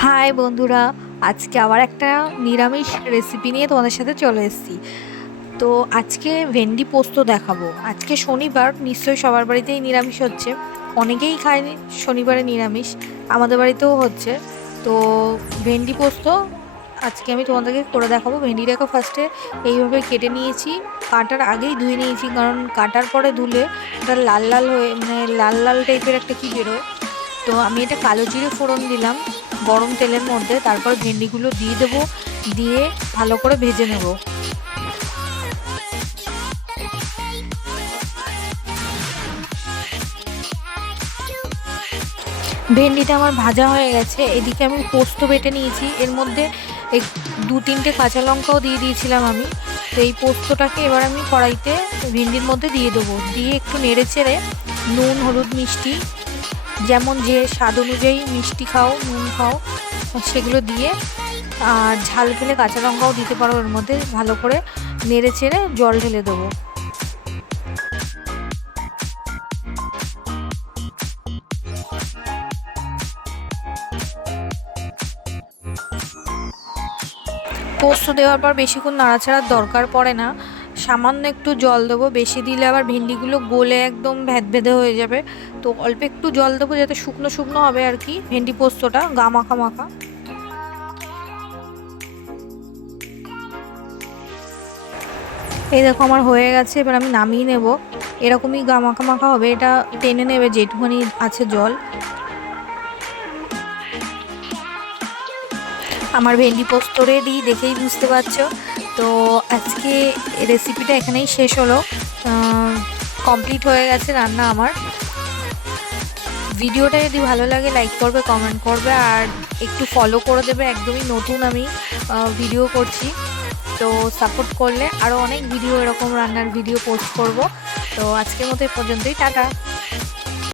High বন্ধুরা, আজকে আবার একটা নিরামিষ রেসিপি নিয়ে তোমাদের সাথে চলে এসেছি। তো আজকে ভেন্ডি পোস্ত দেখাবো। আজকে শনিবার, নিশ্চয়ই সবার বাড়িতেই নিরামিষ হচ্ছে। অনেকেই খায়নি শনিবারে নিরামিষ, আমাদের বাড়িতেও হচ্ছে। তো ভেন্ডি পোস্ত আজকে আমি তোমাদেরকে করে দেখাবো। ভেন্ডিটাকে ফার্স্টে এইভাবে কেটে নিয়েছি, কাটার আগেই ধুয়ে নিয়েছি, কারণ কাটার পরে ধুলে ওটা লাল লাল হয়ে লাল লাল টাইপের একটা কি বেরোয়। তো আমি এটা কালো জিরে ফোড়ন দিলাম গরম তেলের মধ্যে, তারপর ভেন্ডিগুলো দিয়ে দেবো, দিয়ে ভালো করে ভেজে নেব। ভেন্ডিটা আমার ভাজা হয়ে গেছে। এদিকে আমি পোস্ত বেটে নিয়েছি, এর মধ্যে দু তিনটে কাঁচা লঙ্কাও দিয়ে দিয়েছিলাম আমি। তো এই পোস্তটাকে এবার আমি কড়াইতে ভেন্ডির মধ্যে দিয়ে দেবো, দিয়ে একটু নেড়ে চেড়ে নুন হলুদ মিষ্টি, যেমন যে স্বাদ অনুযায়ী মিষ্টি খাও নুন খাও সেগুলো দিয়ে, আর ঝাল খেলে কাঁচা লঙ্কাও দিতে পারো এর মধ্যে, ভালো করে নেড়ে চেড়ে জল ঢেলে দেবো। পোস্ত দেওয়ার পর বেশিক্ষণ নাড়াচাড়ার দরকার পড়ে না, সামান্য একটু জল দেবো। বেশি দিলে আবার ভেন্ডিগুলো গলে একদম ভেদভেদে হয়ে যাবে। তো অল্প একটু জল দেবো, যাতে শুকনো শুকনো হবে আর কি ভেন্ডি পোস্তটা, গা মাখা মাখা। এই দেখো আমার হয়ে গেছে, এবার আমি নামিয়ে নেব। এরকমই গা মাখা মাখা হবে, এটা টেনে নেবে যেটুখানি আছে জল। আমার ভেন্ডি পোস্ত রেডি, দেখেই বুঝতে পারছো। তো আজকে রেসিপিটা এখানেই শেষ হলো, কমপ্লিট হয়ে গেছে রান্না আমার। ভিডিওটা যদি ভালো লাগে লাইক করবে, কমেন্ট করবে, আর একটু ফলো করে দেবে। একদমই নতুন আমি ভিডিও করছি, তো সাপোর্ট করলে আরও অনেক ভিডিও এরকম রান্নার ভিডিও পোস্ট করব। তো আজকের মতো এই পর্যন্তই, টাটা।